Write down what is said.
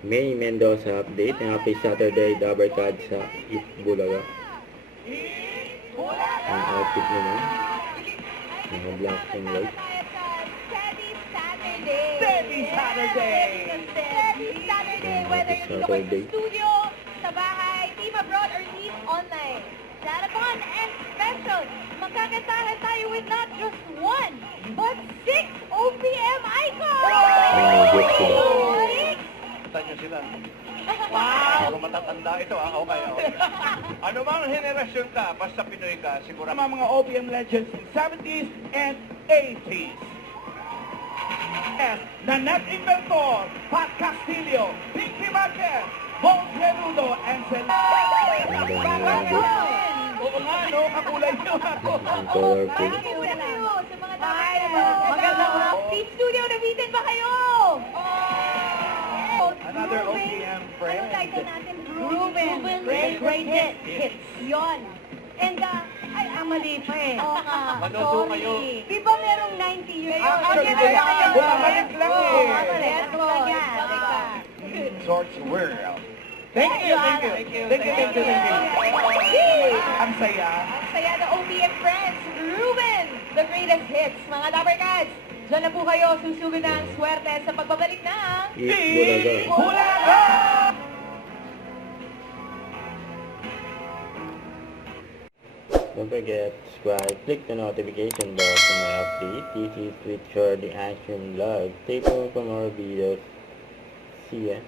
May Mendoza update. Happy Saturday, Dabber Card sa Eat Bulaga. Ang outfit naman. Mga black and white. Steady Saturday! Steady Saturday! Whether you're dito kayo sa studio, sa bahay, team abroad, or team online. Marathon and special. Magkakantahan tayo with not just one, but 6 OPM icons! Kita nyo sila. Wow! Kung matatanda ito, okay. Ano mang henerasyon ka, basta Pinoy ka, siguro mga OPM legends in 70s and 80s. Nanette Inventor, Pat Castillo, Pinky Marquez, Bones Menudo, and Oo nga, no? Kakulay nyo ako. Thank you sa mga tayo. Magandang Team Studio, nabitin ba kayo? Another OPM friend. Anong title natin? Ruben. Great hits. Yun. And, ay, mali pa eh. Manood kayo. Di ba merong 90 years old? Bumabalik lang eh. Sorts World. Thank you. Ang saya. Ang saya ng OPM friends. Ruben, the greatest hits. Mga Dabber Cats, dyan na po kayo. Susugod na ang swerte sa pagbabalik na Eat Bulaga. Bulaga! Don't forget to subscribe, click the notification bell for my update. This is Twitch for the Action Vlog. Stay tuned for more videos. See ya.